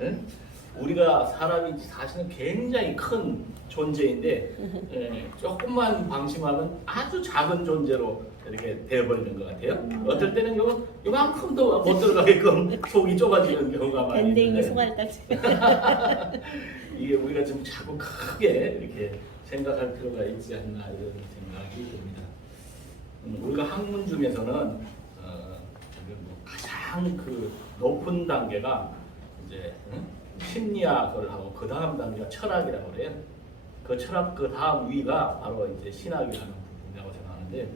예? 우리가 사람이 사실은 굉장히 큰 존재인데 조금만 방심하면 아주 작은 존재로 이렇게 되어버리는 것 같아요. 어떨 때는 요만큼도 못 들어가게끔 속이 좁아지는 경우가 많이 밴댕이 있는데 송알딱지. 이게 우리가 좀 자꾸 크게 이렇게 생각할 필요가 있지 않나 이런 생각이 듭니다. 우리가 학문 중에서는 가장 그 높은 단계가 이제 심리학을 하고 그 다음 단계가 철학이라고 그래요. 그 철학 그 다음 위가 바로 이제 신학이라는 부분이라고 생각하는데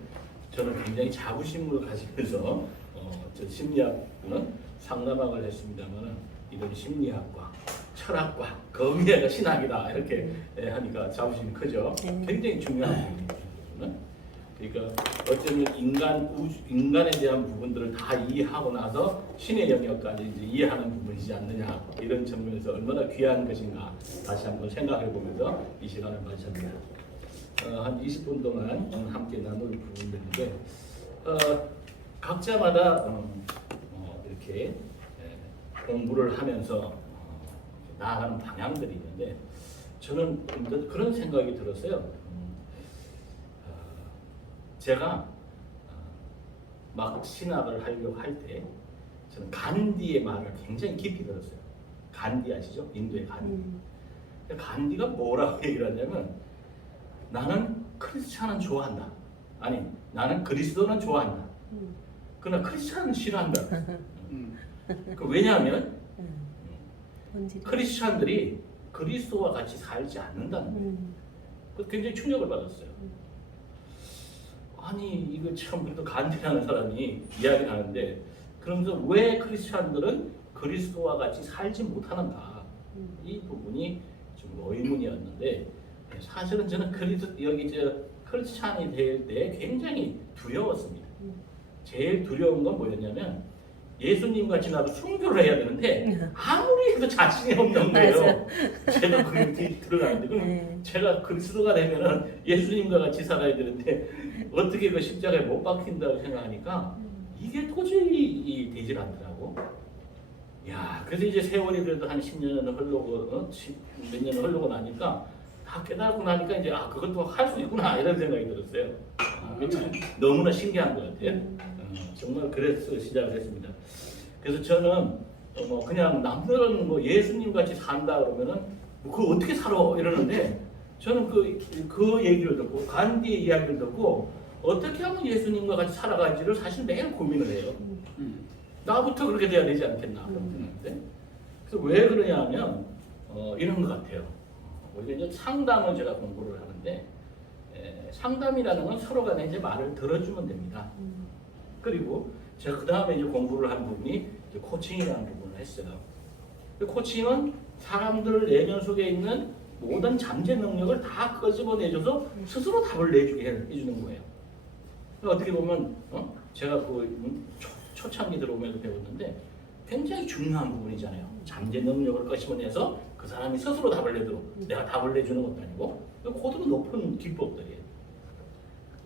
저는 굉장히 자부심을 가지면서 저 심리학은 상담학을 했습니다만은 이런 심리학과 철학과 거기에가 신학이다 이렇게 하니까 자부심이 크죠. 굉장히 중요한 부분이거든요. 그러니까 어쩌면 인간에 대한 부분들을 다 이해하고 나서 신의 영역까지 이제 이해하는 부분이지 않느냐 이런 측면에서 얼마나 귀한 것인가 다시 한번 생각해 보면서 이 시간을 마쳤습니다. 한 20분 동안 함께 나눌 부분들인데 각자마다 이렇게 공부를 하면서 나아가는 방향들이 있는데 저는 그런 생각이 들었어요. 제가 막 신학을 하려고 할 때 저는 간디의 말을 굉장히 깊이 들었어요. 간디 아시죠? 인도의 간디. 간디가 뭐라고 얘기를 하냐면 나는 크리스찬은 좋아한다. 아니 나는 그리스도는 좋아한다. 그러나 크리스찬은 싫어한다. 왜냐하면 크리스찬들이 그리스도와 같이 살지 않는다는 그 굉장히 충격을 받았어요. 아니 이거 참 그래도 간디라는 사람이 이야기를 하는데 그러면서 왜 크리스찬들은 그리스도와 같이 살지 못하는가 이 부분이 좀 의문이었는데 사실은 저는 여기 크리스찬이 될 때 굉장히 두려웠습니다. 제일 두려운 건 뭐였냐면 예수님 같이 나도 순교를 해야 되는데 아무리 해도 자신이 없는 거예요. 제가 그게 들어가는데 그럼 제가 그리스도가 되면은 예수님과 같이 살아야 되는데 어떻게 그 십자가에 못 박힌다고 생각하니까 이게 도저히 되질 않더라고. 야, 그래서 이제 세월이 그래도 한 10년을 흐르고 몇 년을 흐르고 나니까 다 깨달고 나니까 이제 그것도 할 수 있구나 이런 생각이 들었어요. 참 너무나 신기한 것 같아요. 정말 그래서 시작을 했습니다. 그래서 저는 그냥 남들은 예수님 같이 산다 그러면은 그거 어떻게 살아 이러는데 저는 그 얘기를 듣고 간디의 이야기를 듣고 어떻게 하면 예수님과 같이 살아갈지를 사실 매일 고민을 해요. 나부터 그렇게 돼야 되지 않겠나 그런 생각인데 그래서 왜 그러냐면 이런 것 같아요. 우리가 이제 상담을 제가 공부를 하는데 상담이라는 건 서로 간에 이제 말을 들어주면 됩니다. 그리고 제가 그 다음에 이제 공부를 한 부분이 이제 코칭이라는 부분을 했어요. 코칭은 사람들 내면 속에 있는 모든 잠재 능력을 다 끄집어내줘서 스스로 답을 내주게 해주는 거예요. 어떻게 보면 제가 초창기 들어오면서 배웠는데 굉장히 중요한 부분이잖아요. 잠재 능력을 끄집어내서 그 사람이 스스로 답을 내도록 내가 답을 내주는 것도 아니고 고도로 높은 기법들이에요.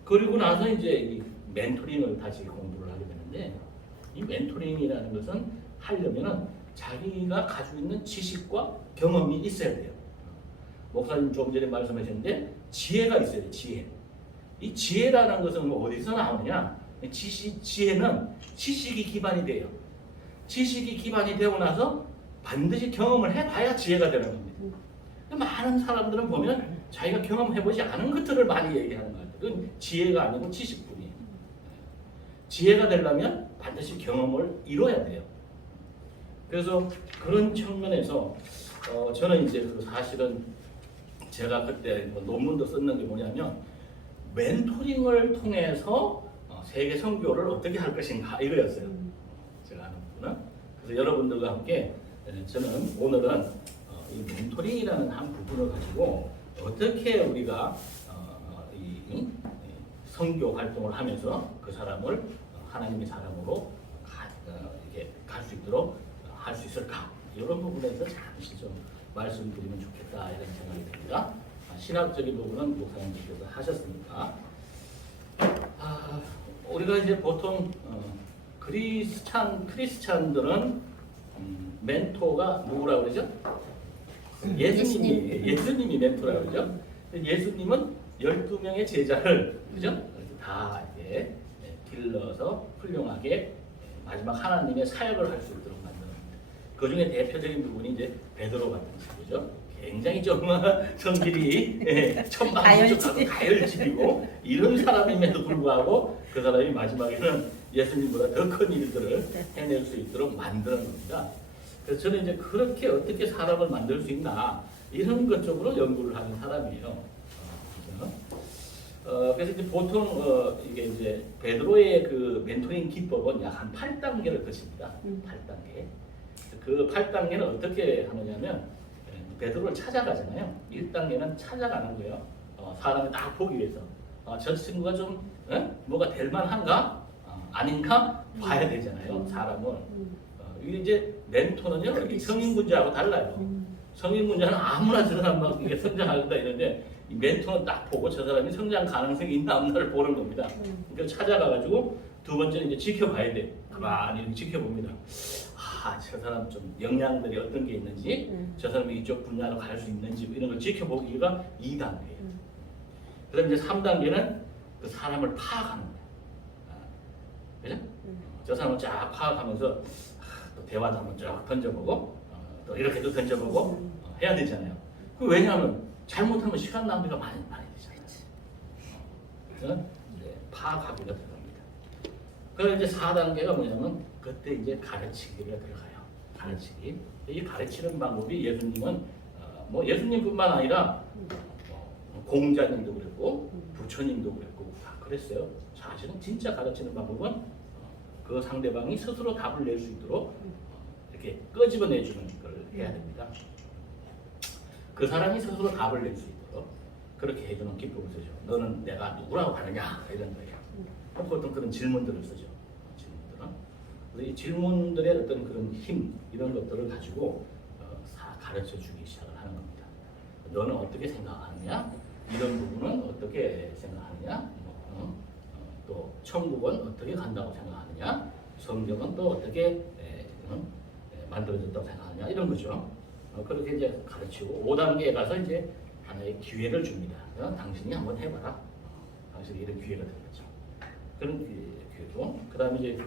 그리고 나서 이제 이 멘토링을 다시 공부를 하게 되는데 이 멘토링이라는 것은 하려면은 자기가 가지고 있는 지식과 경험이 있어야 돼요. 목사님 좀 전에 말씀하셨는데 지혜가 있어요. 지혜. 이 지혜라는 것은 어디서 나오느냐? 지혜는 지식이 기반이 돼요. 지식이 기반이 되고 나서 반드시 경험을 해봐야 지혜가 되는 겁니다. 많은 사람들은 보면 자기가 경험해보지 않은 것들을 많이 얘기하는 것 같아요. 그건 지혜가 아니고 지식뿐이에요. 지혜가 되려면 반드시 경험을 이뤄야 돼요. 그래서 그런 측면에서 저는 이제 사실은 제가 그때 논문도 썼는 게 뭐냐면 멘토링을 통해서 세계 선교를 어떻게 할 것인가 이거였어요. 제가 하는 부분은. 그래서 여러분들과 함께 저는 오늘은 이 멘토링이라는 한 부분을 가지고 어떻게 우리가 이 선교 활동을 하면서 그 사람을 하나님의 사람으로 이렇게 갈 수 있도록 할 수 있을까 이런 부분에서 잠시 좀 말씀드리면 좋겠다 이런 생각이 듭니다. 신학적인 부분은 목사님께서 하셨으니까 우리가 이제 보통 크리스찬들은 멘토가 누구라고 그러죠? 예수님이 멘토라고 그러죠. 예수님은 12명의 제자를 그죠? 다 이제 길러서 훌륭하게 마지막 하나님의 사역을 할 수 있도록 만드는 겁니다. 그 중에 대표적인 부분이 이제 베드로 같은 친구죠. 굉장히 좀 성질이 천방지축하고 가열집이고 이런 사람임에도 불구하고 그 사람이 마지막에는 예수님보다 더 큰 일들을 해낼 수 있도록 만드는 겁니다. 그래서 저는 이제 그렇게 어떻게 사람을 만들 수 있나 이런 것 쪽으로 연구를 하는 사람이에요. 그래서 이제 보통 이게 이제 베드로의 그 멘토링 기법은 약 한 8단계를 거칩니다. 8단계. 그 8단계는 어떻게 하느냐면 베드로를 찾아가잖아요. 1단계는 찾아가는 거예요. 사람을 딱 보기 위해서. 저 친구가 좀 뭐가 될 만한가? 아닌가? 봐야 되잖아요. 사람을. 이게 이제 멘토는요. 성인군자하고 달라요. 성인군자는 아무나 저 사람 막 이게 성장하겠다 이러는데 이 멘토는 딱 보고 저 사람이 성장 가능성이 있나 없나를 보는 겁니다. 그러니까 찾아가가지고 두 번째는 이제 지켜봐야 돼. 가만히 이렇게 지켜봅니다. 저 사람 좀 역량들이 어떤 게 있는지, 저 사람이 이쪽 분야로 갈 수 있는지 이런 걸 지켜보기가 2단계예요. 그다음 이제 3단계는 그 사람을 파악하는 거예요. 그죠? 저 사람을 쫙 파악하면서 또 대화도 한번 쫙 던져보고 또 이렇게도 던져보고 해야 되잖아요. 그 왜냐하면 잘못하면 시간 낭비가 많이 되잖아요. 그래서 이제 파악하기가 들어갑니다. 그래서 이제 4단계가 뭐냐면 그때 이제 가르치기가 들어가요. 가르치기. 이 가르치는 방법이 예수님은 뭐 예수님뿐만 아니라 공자님도 그랬고 부처님도 그랬고 다 그랬어요. 사실은 진짜 가르치는 방법은 그 상대방이 스스로 답을 낼 수 있도록 이렇게 끄집어내주는 걸 해야 됩니다. 그 사람이 스스로 답을 낼 수 있도록 그렇게 해주는 기법을 쓰죠. 너는 내가 누구라고 하느냐 이런 거예요. 보통 그런 질문들을 쓰죠. 그래서 이 질문들의 어떤 그런 힘 이런 것들을 가지고 가르쳐 주기 시작을 하는 겁니다. 너는 어떻게 생각하느냐? 이런 부분은 어떻게 생각하느냐? 또 천국은 어떻게 간다고 생각하느냐? 성경은 또 어떻게 만들어졌다고 생각하느냐? 이런 거죠. 그렇게 이제 가르치고 5단계에 가서 이제 하나의 기회를 줍니다. 당신이 한번 해봐라. 당신이 이런 기회가 되겠죠. 그런 기회도. 그 다음에 이제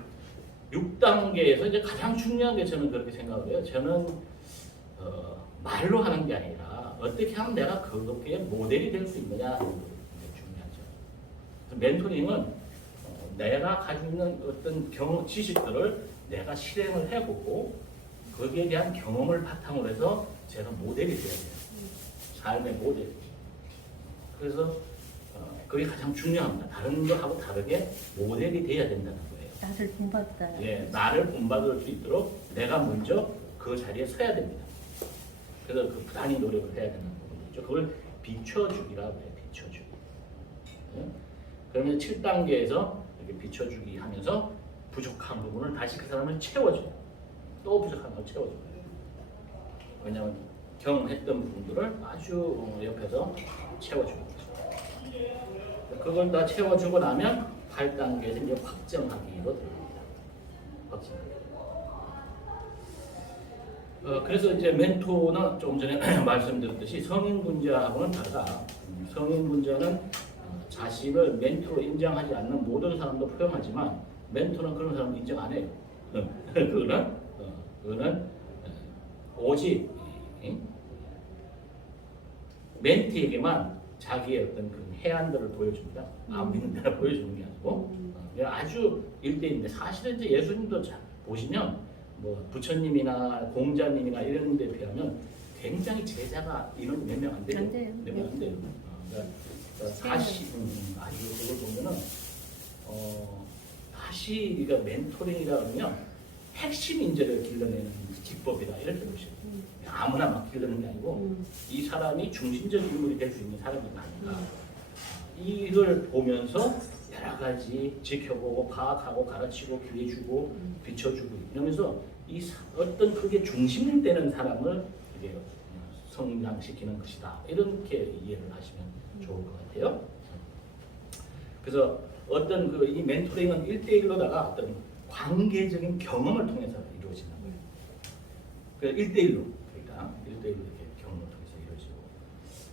6단계에서 이제 가장 중요한 게 저는 그렇게 생각을 해요. 저는 말로 하는 게 아니라 어떻게 하면 내가 그렇게 모델이 될 수 있느냐 하는 게 중요하죠. 멘토링은 내가 가지고 있는 어떤 지식들을 내가 실행을 해보고 거기에 대한 경험을 바탕으로 해서 제가 모델이 돼야 돼요. 삶의 모델. 그래서 그게 가장 중요합니다. 다른 거하고 다르게 모델이 돼야 된다는 거예요. 나를 본받다. 예, 나를 본받을 수 있도록 내가 먼저 그 자리에 서야 됩니다. 그래서 그 부단히 노력을 해야 되는 부분이죠. 그걸 비춰주기라고 해요. 비춰주기. 예? 그러면 7단계에서 이렇게 비춰주기 하면서 부족한 부분을 다시 그 사람을 채워줘요. 또 부족한 걸 채워줘요. 왜냐하면 경험했던 부분들을 아주 옆에서 채워주는 거죠. 그걸 다 채워주고 나면 8단계에서 이제 확정하기로 들어갑니다. 확정하기. 그래서 이제 멘토는 조금 전에 말씀드렸듯이 성인군자하고는 다르다. 성인군자는 자신을 멘토로 인정하지 않는 모든 사람도 포용하지만 멘토는 그런 사람 인정 안 해요. 그거는 오직 멘티에게만 자기의 어떤 그 해안들을 보여줍니다. 믿는 대로 보여주는 게 아니고 아주 일대인데 사실은 이제 예수님도 보시면 뭐 부처님이나 공자님이나 이런 데 비하면 굉장히 제자가 인원이 몇 명 안 돼요. 몇 명 안 돼요. 그러니까 다시 그걸 보면은 다시 그러니까 멘토링이라 그러면 핵심 인재를 길러내는 기법이다 이렇게 보시면 아무나 막 길러내는 게 아니고 이 사람이 중심적인 인물이 될 수 있는 사람이 아닌가 이걸 보면서 여러 가지 지켜보고 파악하고 가르치고 기회 주고 비춰주고 이러면서 어떤 그게 중심되는 사람을 이제 성장시키는 것이다 이렇게 이해를 하시면 좋을 것 같아요. 그래서 어떤 이 멘토링은 1대1로다가 어떤 관계적인 경험을 통해서 이루어지는 거예요. 그 1대1로 그러니까 1대1로 이렇게 경험을 통해서 이루어지고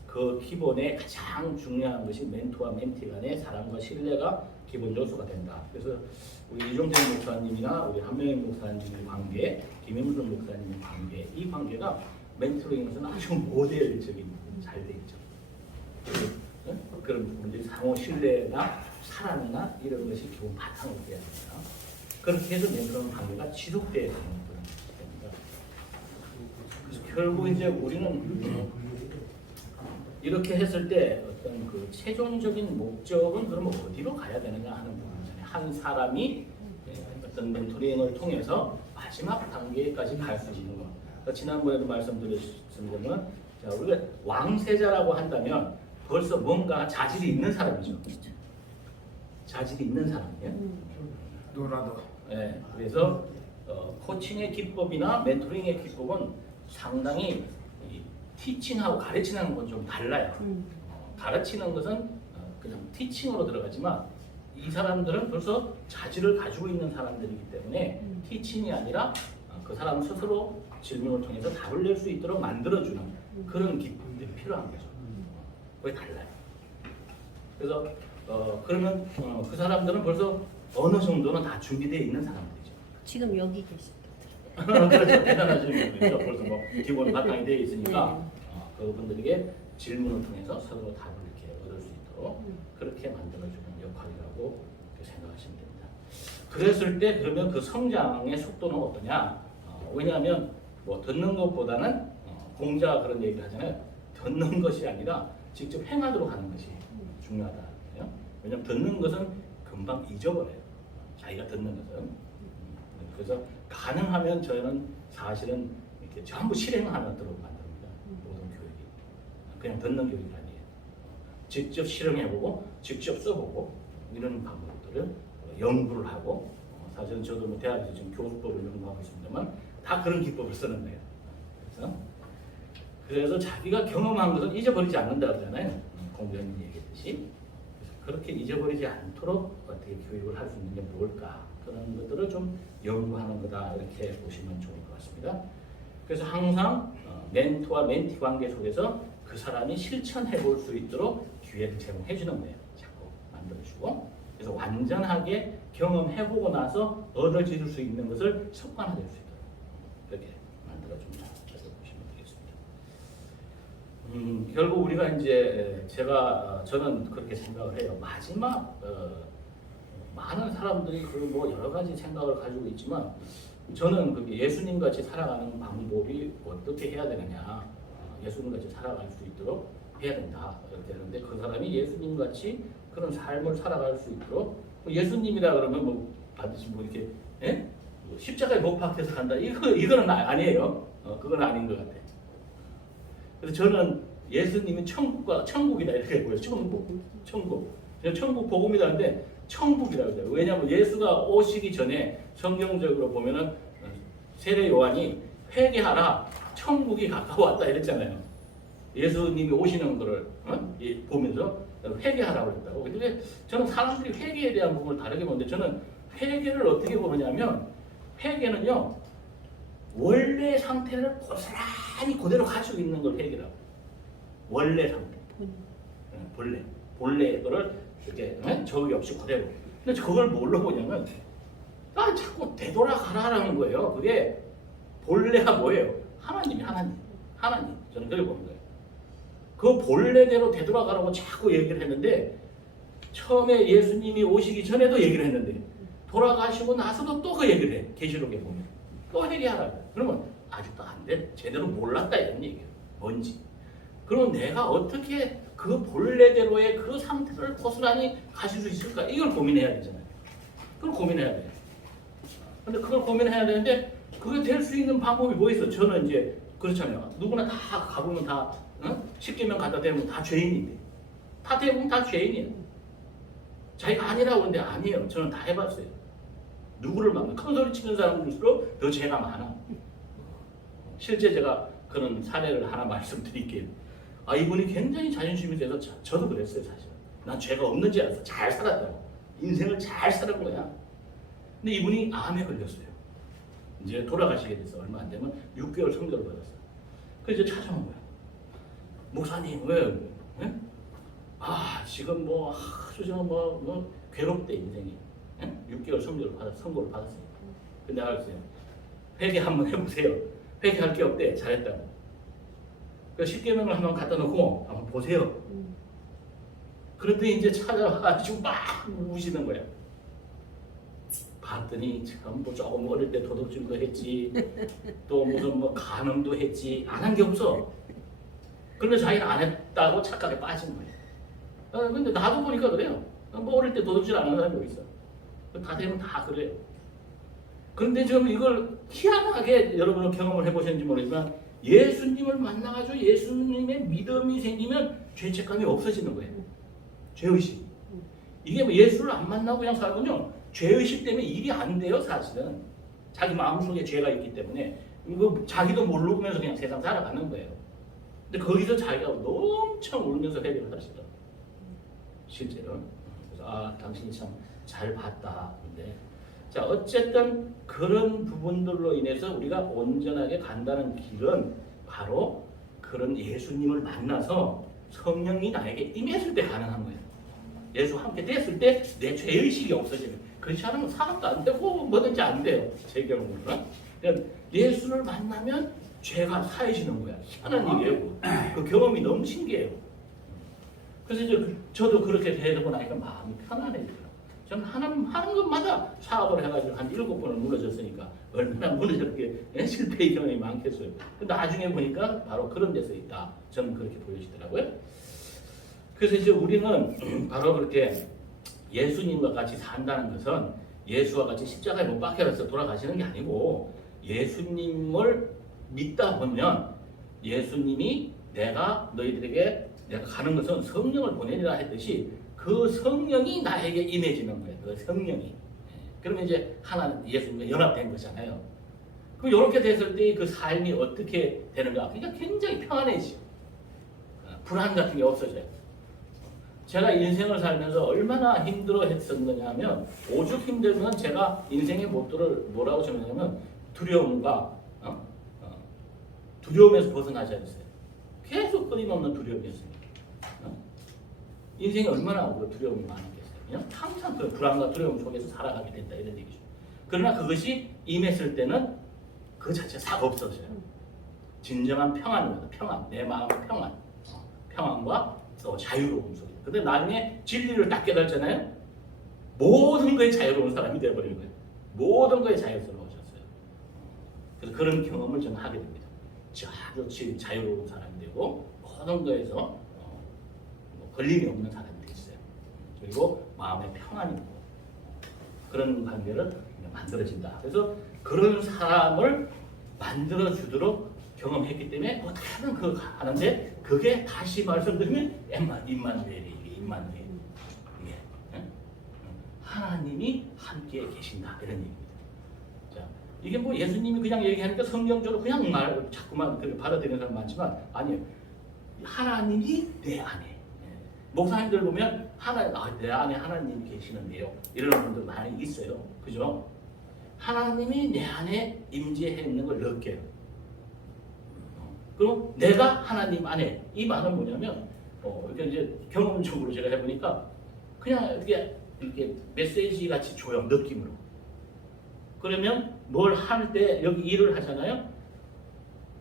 그 기본에 가장 중요한 것이 멘토와 멘티 간의 사랑과 신뢰가 기본 요소가 된다. 그래서 우리 이종택 목사님이나 우리 한명희 목사님의 관계, 김영순 목사님의 관계, 이 관계가 멘토링에서는 아주 모델적인 잘 돼 있죠. 그런 부분들이 상호 신뢰나 사랑이나 이런 것이 기본 바탕으로 돼야 됩니다. 그렇게 해서 멘토링 관계가 지속돼야 되는 겁니다. 그래서 결국 이제 우리는 이렇게 했을 때 어떤 그 최종적인 목적은 그러면 어디로 가야 되느냐 하는 부분이잖아요. 한 사람이 어떤 멘토링을 통해서 마지막 단계까지 갈 수 있는 것. 그러니까 지난번에도 말씀드렸습니다만, 자, 우리가 왕세자라고 한다면 벌써 뭔가 자질이 있는 사람이죠. 자질이 있는 사람이에요. 노라도. 네, 그래서 코칭의 기법이나 멘토링의 기법은 상당히 티칭하고 가르치는 건 좀 달라요. 가르치는 것은 그냥 티칭으로 들어가지만 이 사람들은 벌써 자질을 가지고 있는 사람들이기 때문에 티칭이 아니라 그 사람 스스로 질문을 통해서 답을 낼 수 있도록 만들어주는 그런 기법들이 필요한 거죠. 그게 달라요. 그래서 그러면 그 사람들은 벌써 어느 정도는 다 준비되어 있는 사람들이죠. 지금 여기 계십니다. 그렇죠. 대단하신 분들이죠. 벌써 뭐 기본 바탕이 되어 있으니까 그분들에게 질문을 통해서 서로 답을 이렇게 얻을 수 있도록 그렇게 만들어주는 역할이라고 생각하시면 됩니다. 그랬을 때 그러면 그 성장의 속도는 어떠냐? 왜냐하면 뭐 듣는 것보다는 공자가 그런 얘기를 하잖아요. 듣는 것이 아니라 직접 행하도록 하는 것이 중요하다. 왜냐하면 듣는 것은 금방 잊어버려요. 자기가 듣는 것은. 그래서 가능하면 저희는 사실은 이렇게 전부 실행하도록 만듭니다. 모든 교육이. 그냥 듣는 교육이 아니에요. 직접 실행해보고 직접 써보고 이런 방법들을 연구를 하고 사실은 저도 뭐 대학에서 지금 교수법을 연구하고 있습니다만 다 그런 기법을 쓰는 거예요. 그래서 자기가 경험한 것은 잊어버리지 않는다 그러잖아요. 공자님 얘기했듯이. 그렇게 잊어버리지 않도록 어떻게 교육을 할 수 있는 게 뭘까? 그런 것들을 좀 연구하는 거다 이렇게 보시면 좋을 것 같습니다. 그래서 항상 멘토와 멘티 관계 속에서 그 사람이 실천해 볼 수 있도록 기회를 제공해 주는 거예요. 자꾸 만들어주고 그래서 완전하게 경험해보고 나서 얻어질 수 있는 것을 습관화될 수 있도록 그렇게 만들어줍니다. 그래서 보시면 되겠습니다. 결국 우리가 이제 저는 그렇게 생각을 해요. 마지막 많은 사람들이 그 뭐 여러 가지 생각을 가지고 있지만 저는 그게 예수님 같이 살아가는 방법이 어떻게 해야 되느냐, 예수님 같이 살아갈 수 있도록 해야 된다 이렇게 하는데 그 사람이 예수님 같이 그런 삶을 살아갈 수 있도록 예수님이라 그러면 뭐 반드시 뭐 이렇게 뭐 십자가에 못 박혀서 간다 이거는 아니에요. 그건 아닌 것 같아요. 그래서 저는 예수님이 천국이다 이렇게 보여요. 천국 복음이라는데 천국이라고 해요. 왜냐하면 예수가 오시기 전에 성경적으로 보면은 세례 요한이 회개하라 천국이 가까웠다 이랬잖아요. 예수님이 오시는 거를 보면서 회개하라고 그랬다고. 근데 저는 사람들이 회개에 대한 부분을 다르게 보는데 저는 회개를 어떻게 보느냐면 회개는요 원래 상태를 고스란히 그대로 가지고 있는 걸 회개라고. 원래 상태. 본래 거를 이렇게 적이 없이 그대로. 근데 그걸 뭘로 보냐면 자꾸 되돌아가라라는 거예요. 그게 본래가 뭐예요? 하나님. 저는 그렇게 보는 거예요. 그 본래대로 되돌아가라고 자꾸 얘기를 했는데 처음에 예수님이 오시기 전에도 얘기를 했는데 돌아가시고 나서도 또 그 얘기를 해. 계시록에 보면 또 회개하라고. 그러면 아직도 안 돼. 제대로 몰랐다 이런 얘기예요. 뭔지. 그럼 내가 어떻게 그 본래대로의 그 상태를 고스란히 가질 수 있을까? 이걸 고민해야 되잖아요. 그걸 고민해야 돼요. 근데 그걸 고민해야 되는데 그게 될 수 있는 방법이 뭐 있어? 저는 이제 그렇잖아요. 누구나 다 가보면 다 10개명 갖다 대면 다 죄인인데 다 대부분 다 죄인이에요. 자기가 아니라고 하는데 아니에요. 저는 다 해봤어요. 누구를 막는 큰 소리 치는 사람들일수록 더 죄가 많아. 실제 제가 그런 사례를 하나 말씀드릴게요. 이분이 굉장히 자존심이 돼서 저도 그랬어요. 사실 난 죄가 없는지 알았어. 잘 살았다고. 인생을 잘 살은 거야. 근데 이분이 암에 걸렸어요. 이제 돌아가시게 돼서 얼마 안 되면 6개월 성교를 받았어요. 그래서 이제 찾아온 거야. 목사님 왜? 예? 지금 뭐 아주 뭐 괴롭대 인생이. 예? 6개월 선고를 받았어요. 근데 내가 그랬어요. 회개 한번 해보세요. 회개할 게 없대. 잘했다고. 그 10계명을 한번 갖다 놓고 한번 보세요. 그랬더니 이제 찾아와가지고 막 우시는 거야. 봤더니 참 뭐 조금 어릴 때 도둑질도 했지, 또 무슨 뭐 간음도 했지, 안 한 게 없어. 그런데 자기는 안 했다고 착각에 빠진 거야. 근데 나도 보니까 그래요. 뭐 어릴 때 도둑질 안 하는 사람이 어디 있어? 다 되면 다 그래요. 그런데 지금 이걸 희한하게 여러분은 경험을 해보셨는지 모르지만 예수님을 만나가지고 예수님의 믿음이 생기면 죄책감이 없어지는 거예요. 죄의식. 이게 뭐 예수를 안 만나고 그냥 살면요, 죄의식 때문에 일이 안 돼요. 사실은 자기 마음속에 죄가 있기 때문에 이거 자기도 모르면서 그냥 세상 살아가는 거예요. 근데 거기서 자기가 엄청 울면서 회개를 하시더라고요. 실제로. 그래서 당신이 참 잘 봤다. 근데 자, 어쨌든 그런 부분들로 인해서 우리가 온전하게 간다는 길은 바로 그런 예수님을 만나서 성령이 나에게 임했을 때 가능한 거예요. 예수와 함께 됐을 때 내 죄의식이 없어지는. 그렇지 않으면 사업도 안 되고 뭐든지 안 돼요. 제 경우는. 그러니까 예수를 만나면 죄가 사해지는 거야. 희한한 일이에요. 그 경험이 너무 신기해요. 그래서 이제 저도 그렇게 되고 나니까 마음이 편안해져요. 저는 하는 것마다 사업을 해가지고 한 7번을 무너졌으니까 얼마나 무너졌게 실패의 경험이 많겠어요. 나중에 보니까 바로 그런 데서 있다. 저는 그렇게 보여지더라고요. 그래서 이제 우리는 바로 그렇게 예수님과 같이 산다는 것은 예수와 같이 십자가에 못 박혀서 돌아가시는 게 아니고 예수님을 믿다 보면 예수님이 너희들에게 내가 가는 것은 성령을 보내리라 했듯이 그 성령이 나에게 임해지는 거예요. 그 성령이. 그러면 이제 하나 예수님과 연합된 거잖아요. 그럼 이렇게 됐을 때 그 삶이 어떻게 되는가? 그러니까 굉장히 평안해지죠. 불안 같은 게 없어져요. 제가 인생을 살면서 얼마나 힘들어 했었느냐 하면 오죽 힘들면 제가 인생의 모토를 뭐라고 정했냐면 두려움에서 벗어나지 않았어요. 계속 끊임없는 두려움이었어요. 인생이 얼마나 두려움이 많았겠어요. 항상 그 불안과 두려움 속에서 살아가게 된다 이런 얘기죠. 그러나 그것이 임했을 때는 그 자체 사가 없어져요. 진정한 평안입니다. 평안, 내 마음의 평안, 평안과 또 자유로움 속에. 근데 나중에 진리를 딱 깨달잖아요. 모든 거에 자유로운 사람이 되어버리는 거예요. 모든 거에 자유스러워졌어요. 그래서 그런 경험을 저는 하게 됩니다. 아주 자유로운 사람이 되고 모든 거에서 걸림이 없는 사람이 됐어요. 그리고 마음의 평안이 있고 그런 관계를 만들어진다. 그래서 그런 사람을 만들어주도록 경험했기 때문에 어떻게든 그거 하는데 그게 다시 말씀드리면 임마누엘이 이게 하나님이 함께 계신다 이런 얘기입니다. 자, 이게 뭐 예수님이 그냥 얘기하니까 성경적으로 그냥 자꾸만 그렇게 받아들이는 사람 많지만 아니에요. 하나님이 내 안에. 목사님들 보면 내 안에 하나님이 계시는데요. 이런 분들 많이 있어요. 그죠? 하나님이 내 안에 임재해 있는 걸 느껴요. 그리고 내가 하나님 안에, 이 말은 뭐냐면 이렇게 이제 경험적으로 제가 해보니까 그냥 이렇게 메시지 같이 줘요. 느낌으로. 그러면 뭘 할 때 여기 일을 하잖아요.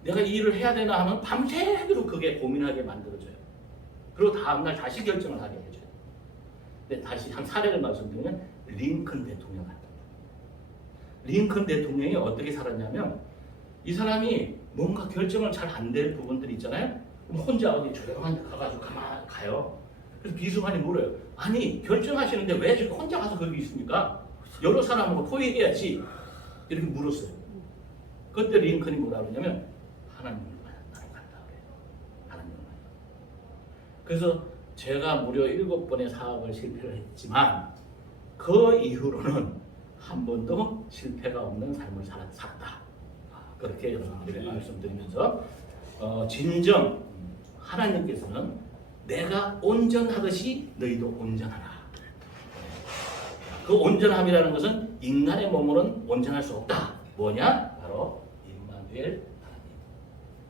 내가 이 일을 해야 되나 하면 밤새도록 그게 고민하게 만들어져요. 그리고 다음날 다시 결정을 하게 해줘요. 근데 다시 한 사례를 말씀드리면 링컨 대통령 같은 거예요. 링컨 대통령이 어떻게 살았냐면 이 사람이 뭔가 결정을 잘 안 될 부분들이 있잖아요. 그럼 혼자 어디 조용한 데 가가지고 가만 가요. 그래서 비서관이 물어요. 아니 결정하시는데 왜 저렇게 혼자 가서 거기 있습니까? 여러 사람하고 토의해야지. 이렇게 물었어요. 그때 링컨이 뭐라고 그러냐면 하나님을 만나러 간다 그래요. 하나님을 만나러. 그래서 제가 무려 7번의 사업을 실패를 했지만 그 이후로는 한 번도 실패가 없는 삶을 살았다. 그렇게 여러분들에게 말씀드리면서 진정 하나님께서는 내가 온전하듯이 너희도 온전하라. 그 온전함이라는 것은 인간의 몸으로는 온전할 수 없다. 뭐냐? 하나님.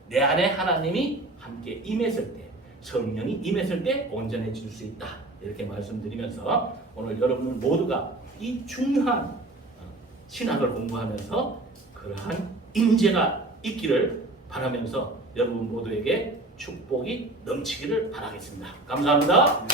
내 안에 하나님이 함께 임했을 때, 성령이 임했을 때 온전해질 수 있다. 이렇게 말씀드리면서 오늘 여러분 모두가 이 중요한 신학을 공부하면서 그러한 인재가 있기를 바라면서 여러분 모두에게 축복이 넘치기를 바라겠습니다. 감사합니다.